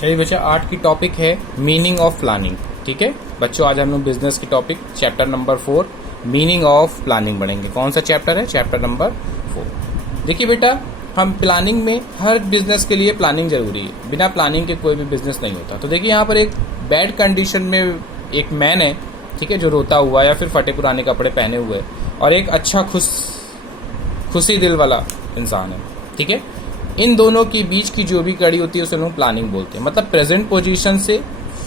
चलिए बच्चा, 8 की टॉपिक है मीनिंग ऑफ प्लानिंग। ठीक है बच्चों, आज हम लोग बिजनेस की topic chapter number 4 meaning of planning पढ़ेंगे। कौन सा चैप्टर है? Chapter number 4। देखिए बेटा, हम प्लानिंग में हर बिजनेस के लिए प्लानिंग जरूरी है। बिना प्लानिंग के कोई भी बिजनेस नहीं होता। तो देखिए यहाँ पर एक बैड कंडीशन में एक मैन है, ठीक है, जो रोता हुआ या फिर फटे पुराने कपड़े पहने हुए है, और एक अच्छा खुशी दिल वाला इंसान है। ठीक है, इन दोनों के बीच की जो भी कड़ी होती है उसे लोग प्लानिंग बोलते हैं। मतलब प्रेजेंट पोजीशन से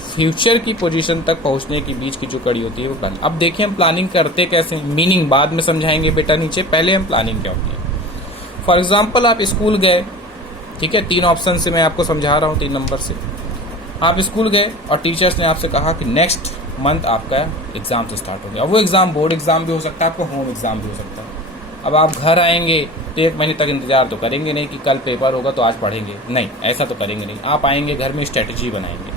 फ्यूचर की पोजीशन तक पहुंचने के बीच की जो कड़ी होती है वो प्लानिंग। अब देखिए हम प्लानिंग करते कैसे, मीनिंग बाद में समझाएंगे बेटा नीचे, पहले हम प्लानिंग क्या होती है। फॉर एग्जाम्पल, आप स्कूल गए, ठीक है, 3 ऑप्शन से मैं आपको समझा रहा हूँ, 3 नंबर से। आप स्कूल गए और टीचर्स ने आपसे कहा कि नेक्स्ट मंथ आपका एग्जाम से स्टार्ट हो गया। वो एग्जाम बोर्ड एग्जाम भी हो सकता है, आपको होम एग्जाम भी हो सकता है। अब आप घर आएंगे तो 1 महीने तक इंतजार तो करेंगे नहीं कि कल पेपर होगा तो आज पढ़ेंगे, नहीं, ऐसा तो करेंगे नहीं। आप आएंगे, घर में स्ट्रेटेजी बनाएंगे,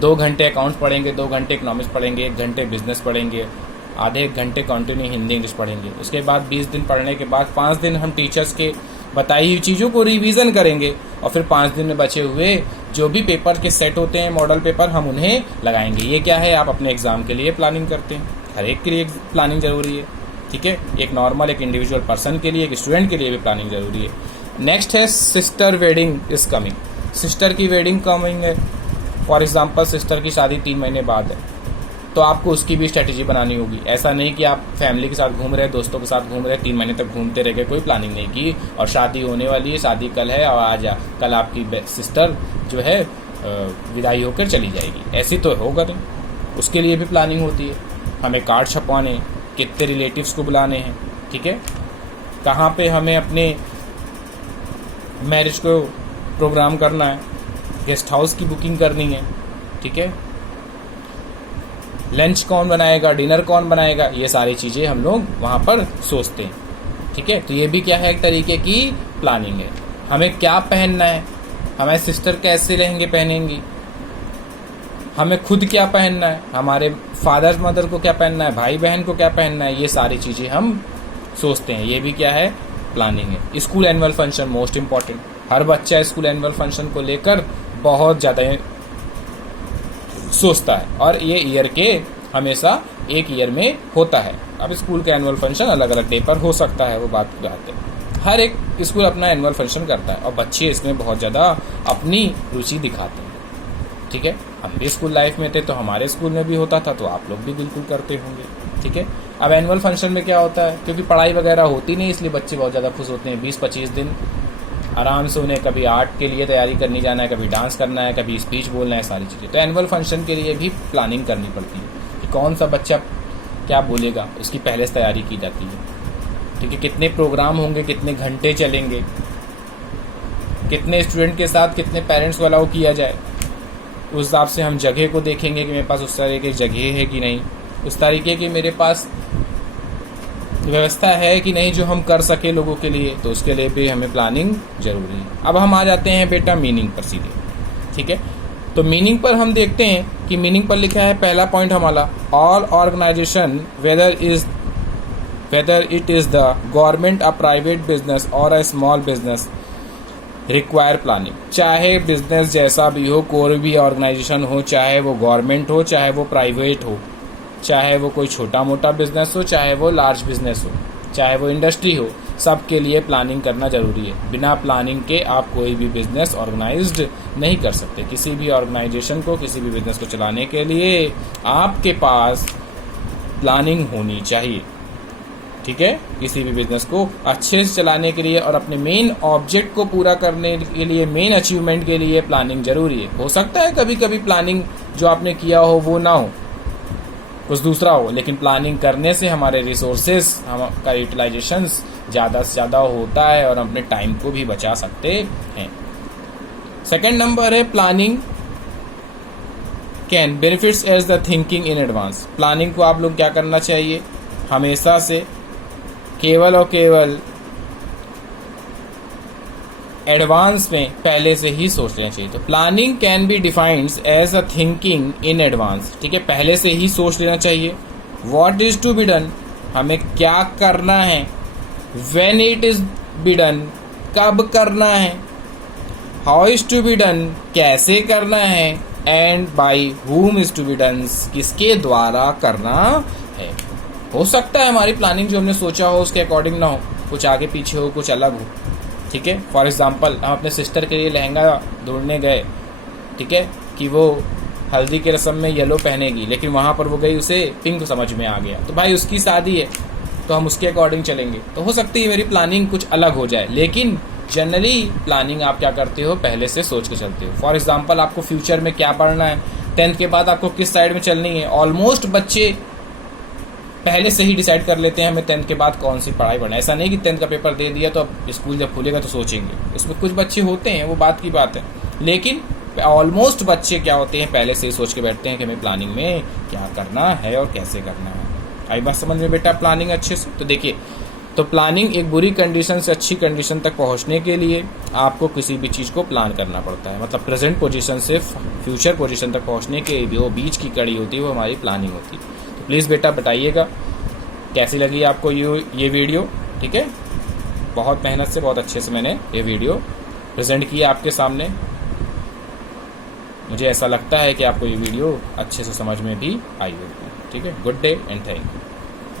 2 घंटे अकाउंट्स पढ़ेंगे, 2 घंटे इकोनॉमिक्स पढ़ेंगे, 1 घंटे बिजनेस पढ़ेंगे, आधे 1 घंटे कंटिन्यू हिंदी इंग्लिश पढ़ेंगे। उसके बाद 20 दिन पढ़ने के बाद 5 दिन हम टीचर्स के बताई हुई चीज़ों को रिवीजन करेंगे, और फिर 5 दिन में बचे हुए जो भी पेपर के सेट होते हैं, मॉडल पेपर, हम उन्हें लगाएंगे। ये क्या है? आप अपने एग्जाम के लिए प्लानिंग करते हैं। हर एक के लिए प्लानिंग जरूरी है। ठीक है, एक नॉर्मल, एक इंडिविजुअल पर्सन के लिए, एक स्टूडेंट के लिए भी प्लानिंग जरूरी है। नेक्स्ट है sister wedding is coming. Sister की वेडिंग कमिंग है। फॉर एग्जांपल, सिस्टर की शादी 3 महीने बाद है, तो आपको उसकी भी स्ट्रेटेजी बनानी होगी। ऐसा नहीं कि आप फैमिली के साथ घूम रहे, दोस्तों के साथ घूम रहे, 3 महीने तक घूमते रह गए, कोई प्लानिंग नहीं की, और शादी होने वाली है, शादी कल है और आज कल आपकी सिस्टर जो है विदाई होकर चली जाएगी। ऐसी तो होगा नहीं, उसके लिए भी प्लानिंग होती है। हमें कार्ड छपवाने, कितने रिलेटिव्स को बुलाने हैं, ठीक है, कहाँ पे हमें अपने मैरिज को प्रोग्राम करना है, गेस्ट हाउस की बुकिंग करनी है, ठीक है, लंच कौन बनाएगा, डिनर कौन बनाएगा, ये सारी चीज़ें हम लोग वहाँ पर सोचते हैं। ठीक है, तो ये भी क्या है? एक तरीके की प्लानिंग है। हमें क्या पहनना है, हमारे सिस्टर कैसे लहंगे पहनेंगी, हमें खुद क्या पहनना है, हमारे फादर मदर को क्या पहनना है, भाई बहन को क्या पहनना है, ये सारी चीज़ें हम सोचते हैं। ये भी क्या है? प्लानिंग है। School annual function most important. हर बच्चा स्कूल एनुअल फंक्शन को लेकर बहुत ज़्यादा सोचता है, और ये ईयर के हमेशा एक ईयर में होता है। अब स्कूल का एनुअल फंक्शन अलग अलग डे पर हो सकता है, वो बात की बात है। हर एक स्कूल अपना एनुअल फंक्शन करता है और बच्चे इसमें बहुत ज़्यादा अपनी रुचि दिखाते हैं। ठीक है, हम भी स्कूल लाइफ में थे तो हमारे स्कूल में भी होता था, तो आप लोग भी बिल्कुल करते होंगे। ठीक है, अब एनुअल फंक्शन में क्या होता है, क्योंकि पढ़ाई वगैरह होती नहीं, इसलिए बच्चे बहुत ज़्यादा खुश होते हैं। 20-25 दिन आराम से उन्हें कभी आर्ट के लिए तैयारी करनी जाना है, कभी डांस करना है, कभी स्पीच बोलना है, सारी चीज़ें। तो एनुअल फंक्शन के लिए भी प्लानिंग करनी पड़ती है कि कौन सा बच्चा क्या बोलेगा, उसकी पहले से तैयारी की जाती है। ठीक है, कितने प्रोग्राम होंगे, कितने घंटे चलेंगे, कितने स्टूडेंट के साथ कितने पेरेंट्स को अलाउ किया जाए, उस हिसाब से हम जगह को देखेंगे कि मेरे पास उस तरह की जगह है कि नहीं, उस तरीके की मेरे पास व्यवस्था है कि नहीं जो हम कर सके लोगों के लिए, तो उसके लिए भी हमें प्लानिंग जरूरी है। अब हम आ जाते हैं बेटा मीनिंग पर सीधे। ठीक है, तो मीनिंग पर हम देखते हैं कि मीनिंग पर लिखा है पहला पॉइंट हमारा, all organisation whether it is the government, a private business और a small business require planning. चाहे बिजनेस जैसा भी हो, कोई भी ऑर्गेनाइजेशन हो, चाहे वो गवर्नमेंट हो, चाहे वो प्राइवेट हो, चाहे वो कोई छोटा मोटा बिजनेस हो, चाहे वो लार्ज बिजनेस हो, चाहे वो इंडस्ट्री हो, सबके लिए प्लानिंग करना जरूरी है। बिना प्लानिंग के आप कोई भी बिजनेस ऑर्गेनाइज्ड नहीं कर सकते। किसी भी ऑर्गेनाइजेशन को, किसी भी बिजनेस को चलाने के लिए आपके पास प्लानिंग होनी चाहिए। ठीक है, किसी भी बिजनेस को अच्छे से चलाने के लिए और अपने मेन ऑब्जेक्ट को पूरा करने के लिए, मेन अचीवमेंट के लिए प्लानिंग जरूरी है। हो सकता है कभी कभी प्लानिंग जो आपने किया हो वो ना हो, कुछ दूसरा हो, लेकिन प्लानिंग करने से हमारे रिसोर्सेज का यूटिलाइजेशन ज़्यादा से ज़्यादा होता है और हम अपने टाइम को भी बचा सकते हैं। सेकेंड नंबर है planning can benefits as the thinking in advance. Planning को आप लोग क्या करना चाहिए, हमेशा से केवल और केवल एडवांस में पहले से ही सोच लेना चाहिए। तो planning can be defined as a thinking in advance. ठीक है, पहले से ही सोच लेना चाहिए। What is to be done, हमें क्या करना है। When it is be done, कब करना है। How is to be done, कैसे करना है, and by whom is to be done, किसके द्वारा करना है। हो सकता है हमारी प्लानिंग जो हमने सोचा हो उसके अकॉर्डिंग ना हो, कुछ आगे पीछे हो, कुछ अलग हो। ठीक है, फॉर एग्जाम्पल हम अपने सिस्टर के लिए लहंगा ढूंढने गए, ठीक है, कि वो हल्दी की रस्म में येलो पहनेगी, लेकिन वहाँ पर वो गई, उसे पिंक समझ में आ गया, तो भाई उसकी शादी है तो हम उसके अकॉर्डिंग चलेंगे। तो हो सकती है मेरी प्लानिंग कुछ अलग हो जाए, लेकिन जनरली प्लानिंग आप क्या करते हो, पहले से सोच के चलते हो। फॉर एग्जाम्पल आपको फ्यूचर में क्या पढ़ना है, 10th के बाद आपको किस साइड में चलनी है, ऑलमोस्ट बच्चे पहले से ही डिसाइड कर लेते हैं हमें 10th के बाद कौन सी पढ़ाई पढ़ना है। ऐसा नहीं कि 10th का पेपर दे दिया तो अब स्कूल जब खुलेगा तो सोचेंगे, इसमें कुछ बच्चे होते हैं, वो बात की बात है, लेकिन ऑलमोस्ट बच्चे क्या होते हैं, पहले से ही सोच के बैठते हैं कि हमें प्लानिंग में क्या करना है और कैसे करना है। आई बात समझ में बेटा प्लानिंग अच्छे से? तो देखिए, तो प्लानिंग एक बुरी कंडीशन से अच्छी कंडीशन तक पहुंचने के लिए आपको किसी भी चीज़ को प्लान करना पड़ता है। मतलब प्रेजेंट पोजीशन से फ्यूचर पोजीशन तक पहुंचने के जो बीच की कड़ी होती है वो हमारी प्लानिंग होती है। तो प्लीज़ बेटा बताइएगा कैसी लगी आपको ये वीडियो। ठीक है, बहुत मेहनत से बहुत अच्छे से मैंने ये वीडियो प्रेजेंट किया आपके सामने। मुझे ऐसा लगता है कि आपको ये वीडियो अच्छे से समझ में भी आई होगी। ठीक है, good day and thank you.